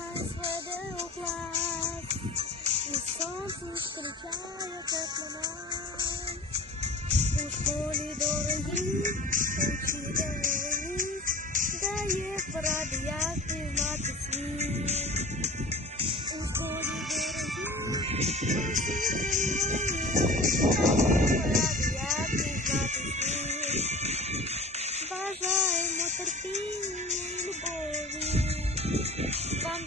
нас веде у клас, і сонце зустрічає тепло нас. У школі дорогі, учителі, дає поради, як приймати світ. У школі дорогі, учителі, дає поради, як приймати світ. Бажаємо терпіння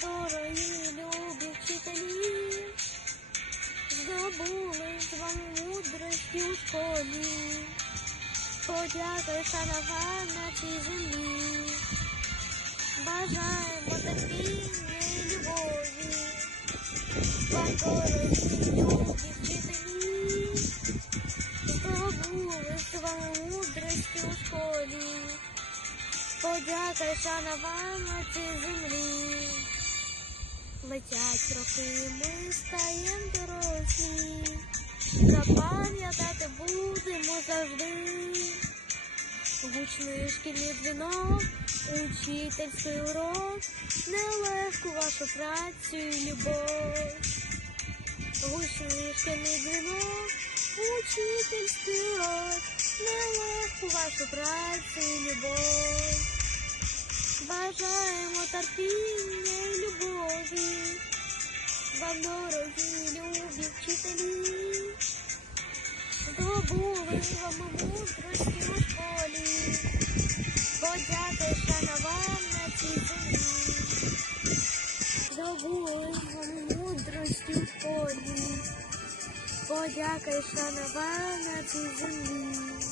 дорогі любі вчителі, здобули з вами мудрості у школі, подяка шанова на цій землі, бажаємо терпіння любові, дорогі любі вчителі, здобули з вами мудрості у школі, подяка шана вам на цій землі. Летять роки, ми стаєм дорослі, запам'ятати будемо завжди. Гучний шкільний дзвінок, учительський урок, нелегку вашу працю і любов. Гучний шкільний дзвінок, учительський урок, нелегку вашу працю і любов. Бажаємо терпіння любові, вам дорогі любі вчителі, здобули вам мудрості у школі, шана вам на цій землі, здобули вам мудрості подяка й шана вам на цій землі.